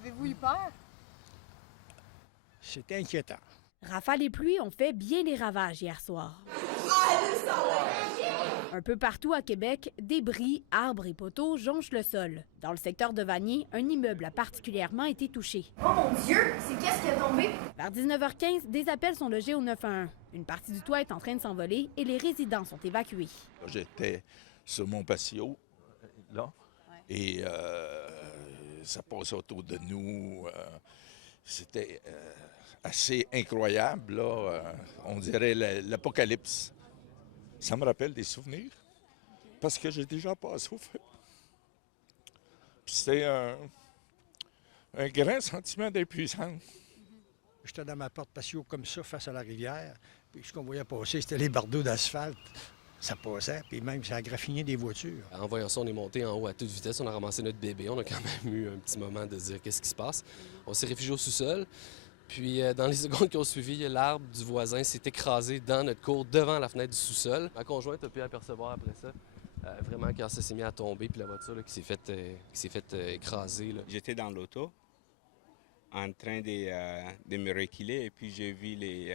Avez-vous eu peur? C'est inquiétant. Rafales et pluies ont fait bien des ravages hier soir. Un peu partout à Québec, débris, arbres et poteaux jonchent le sol. Dans le secteur de Vanier, un immeuble a particulièrement été touché. Oh mon Dieu! C'est qu'est-ce qui a tombé? Vers 19h15, des appels sont logés au 911. Une partie du toit est en train de s'envoler et les résidents sont évacués. J'étais sur mon patio, là, et ça passait autour de nous. C'était assez incroyable, là. On dirait l'apocalypse. Ça me rappelle des souvenirs, parce que j'ai déjà passé au feu. C'était un grand sentiment d'impuissance. J'étais dans ma porte patio comme ça, face à la rivière. Puis ce qu'on voyait passer, c'était les bardeaux d'asphalte. Ça passait, puis même ça a graffiné des voitures. En voyant ça, on est monté en haut à toute vitesse. On a ramassé notre bébé. On a quand même eu un petit moment de dire qu'est-ce qui se passe. On s'est réfugié au sous-sol. Puis, dans les secondes qui ont suivi, l'arbre du voisin s'est écrasé dans notre cour, devant la fenêtre du sous-sol. Ma conjointe a pu apercevoir après ça, vraiment, quand ça s'est mis à tomber, puis la voiture là, qui s'est fait écraser. Là. J'étais dans l'auto, en train de me reculer, et puis j'ai vu les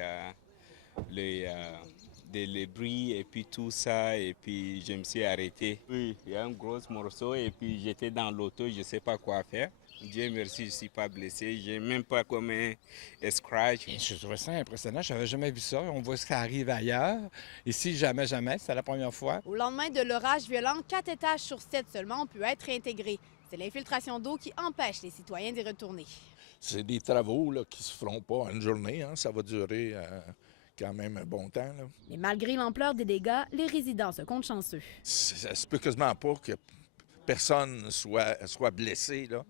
bruits, et puis tout ça, et puis je me suis arrêté. Oui, il y a un gros morceau, et puis j'étais dans l'auto, je ne sais pas quoi faire. Dieu merci, je ne suis pas blessé. Je n'ai même pas comme un scratch. Je trouvais ça impressionnant. Je n'avais jamais vu ça. On voit ce qui arrive ailleurs. Ici, jamais, c'est la première fois. Au lendemain de l'orage violent, 4 étages sur 7 seulement ont pu être réintégrés. C'est l'infiltration d'eau qui empêche les citoyens d'y retourner. C'est des travaux là, qui ne se feront pas en une journée. Hein. Ça va durer quand même un bon temps. Là. Mais malgré l'ampleur des dégâts, les résidents se comptent chanceux. Ça se peut quasiment pas que personne soit blessé. Là.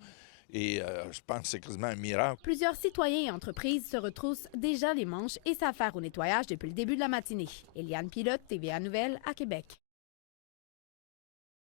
Et je pense que c'est quasiment un miracle. Plusieurs citoyens et entreprises se retroussent déjà les manches et s'affairent au nettoyage depuis le début de la matinée. Eliane Pilote, TVA Nouvelles, à Québec.